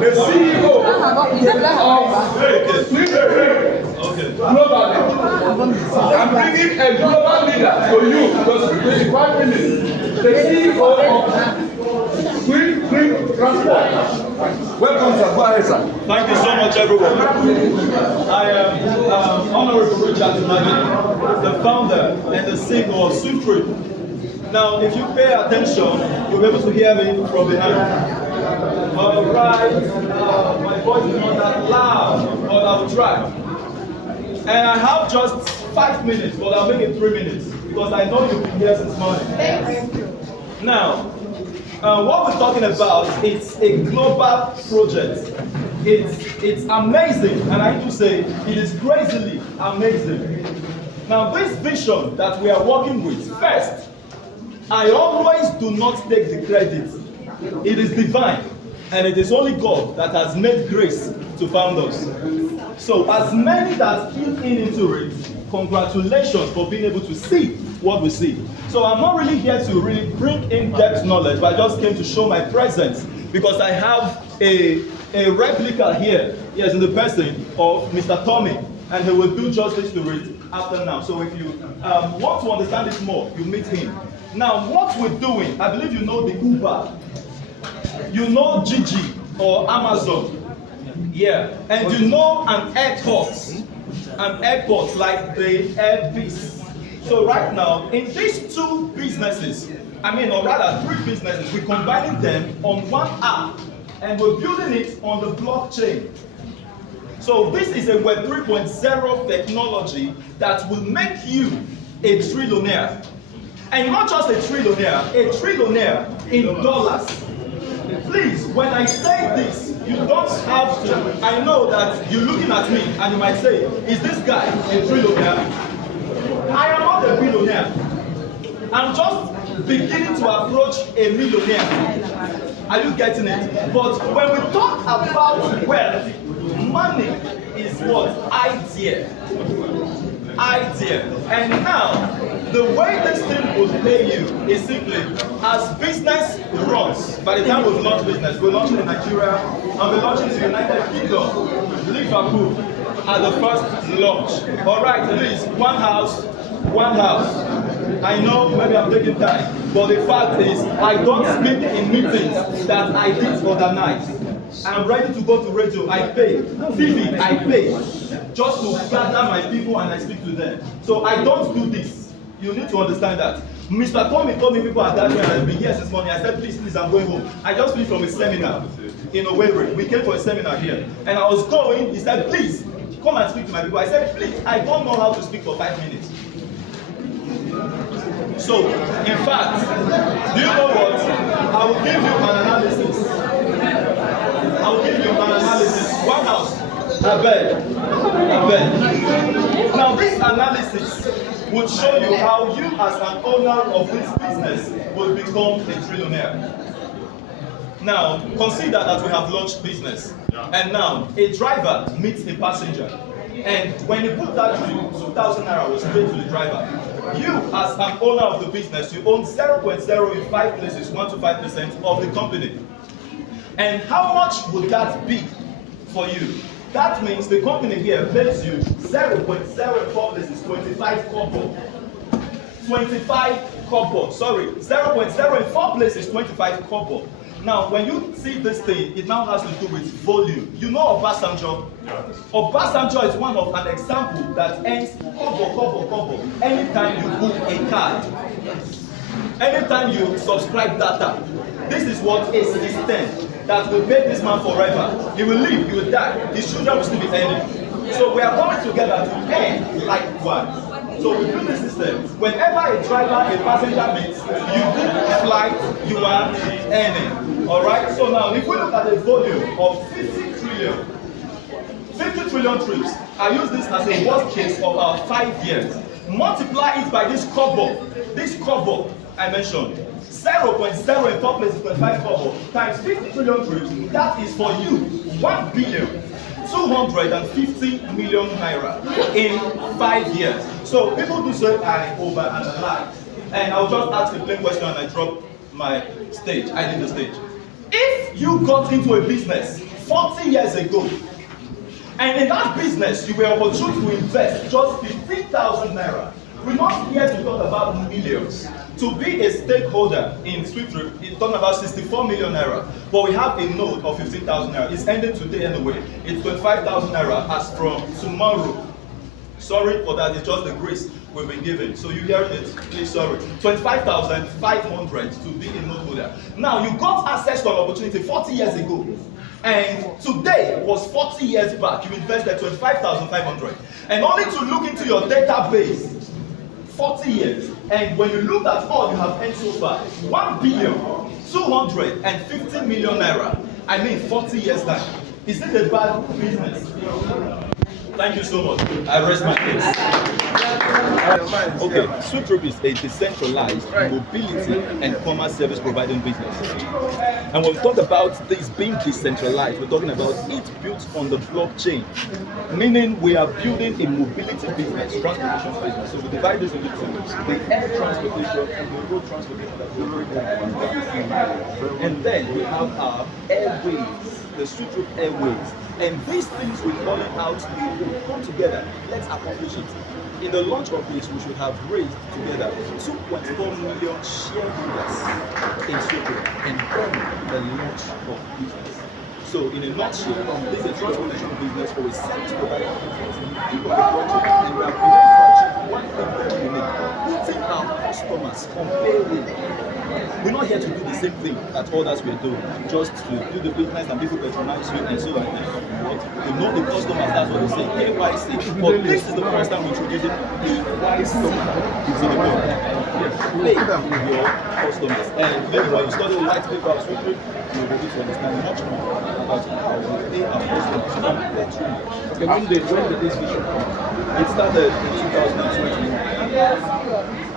the CEO globally. I'm bringing a global leader to you because 25 minutes. The CEO of Green Transport. Welcome, sir. Go ahead, sir. Thank you so much, everyone. I am Honorable Richard Imani, the founder and the CEO of SwiftTrip. Now, if you pay attention, you'll be able to hear me from behind. All right, my voice is not that loud, but I will try. And I have just 5 minutes, but I'll make it 3 minutes because I know you've been here since morning. Now, what we're talking about, it's a global project. It's amazing, and I need to say, it is crazily amazing. Now, this vision that we are working with, first, I always do not take the credit. It is divine, and it is only God that has made grace to found us. So, as many that keyed into it, congratulations for being able to see what we see. So I'm not really here to really bring in-depth knowledge, but I just came to show my presence because I have a replica here, yes, in the person of Mr. Tommy, and he will do justice to it after now. So if you want to understand it more, you meet him. Now, what we're doing, I believe you know the Uber, you know Gigi or Amazon, yeah, and you know an airport like the Air Peace. So right now, in these two businesses, or rather 3 businesses, we're combining them on one app and we're building it on the blockchain. So this is a Web 3.0 technology that will make you a trillionaire. And not just a trillionaire in dollars. Please, when I say this, you don't have to, I know that you're looking at me and you might say, is this guy a trillionaire? I am not a billionaire. I'm just beginning to approach a millionaire. Are you getting it? But when we talk about wealth, money is what? Idea. And now, the way this thing will pay you is simply as business runs. By the time we've launched business, we're launching in Nigeria and we're launching in the United Kingdom, Liverpool, at the first launch. All right, please, one house. I know maybe I'm taking time, but the fact is, I don't speak in meetings that I did overnight. I'm ready to go to radio, I pay. TV, I pay. Just to gather my people and I speak to them. So I don't do this. You need to understand that. Mr. Tommy told me people are gathering and I've been here since morning. I said, please, I'm going home. I just finished from a seminar in Owerri. We came for a seminar here. And I was going, he said, please, come and speak to my people. I said, please, I don't know how to speak for 5 minutes. So, in fact, do you know what? I will give you an analysis. One house. I bet. Now, this analysis would show you how you, as an owner of this business, will become a trillionaire. Now, consider that we have launched business, and now a driver meets a passenger. And when you put that through, 2,000 naira was paid to the driver. You, as an owner of the business, you own 0.0 in 5 places, 1 to 5% of the company. And how much would that be for you? That means the company here pays you 0.04 places, 25 kobo. 25 kobo, sorry, 0.04 places, 25 kobo. Now, when you see this thing, it now has to do with volume. You know Obasanjo? Obasanjo is one of an example that ends kobo. Anytime you book a card, anytime you subscribe data, this is what a system that will pay this man forever. He will live, he will die, his children will still be earning. So we are coming together to earn like one. So we build this system. Whenever a driver, a passenger meets, you book a flight, you are earning. Alright? So now if we look at a volume of 50 trillion trips, I use this as a worst case of our 5 years. Multiply it by this kobo I mentioned. 0.04 places 25 kobo times 50 trillion trips, that is for you 1,250 million naira in 5 years. So people do say I overanalyze, and I'll just ask a plain question and I drop my stage. I did the stage. If you got into a business 40 years ago, and in that business you were opportune to invest just 15,000 naira, we're not here to talk about millions. To be a stakeholder in SwiftRoot, it's talking about 64 million naira, but we have a note of 15,000 naira. It's ending today anyway. It's 25,000 naira as from tomorrow. Sorry for that, it's just the grace we've been given. So you hear it, please, sorry. 25,500 to be a note holder. Now, you got access to an opportunity 40 years ago. And today was 40 years back. You invested 25,500. And only to look into your database, 40 years. And when you look at all you have earned so far, 1,250 million naira. I mean 40 years time. Is it a bad business? Thank you so much. I rest my case. Okay, SwiftRoot is a decentralized mobility and commerce service providing business. And when we talk about this being decentralized, we're talking about it built on the blockchain, meaning we are building a mobility business, transportation business. So we divide this into two: the air transportation and the road transportation that we bring on. And then we have our airways, the SwiftRoot Airways. And these things we're calling out, we will come together. Let's accomplish it. In the launch of this, we should have raised together 2.4 million shareholders in SwiftRoot and then the launch of business. So in a nutshell, this is a transportation business for a service provider business. People are project and we are going to achieve one thing very unique: putting our customers on payroll. We're not here to do the same thing that others were doing, just to do the business and people patronize you and so on. To know the customers, that's what they say, KYC. But this is the first time we're introducing the customer. So the word, play with your customers. And maybe when you study the white paper of SwiftRoot, you'll be able to understand much more about how we pay our customers. Okay, when did this vision come? It started in 2021.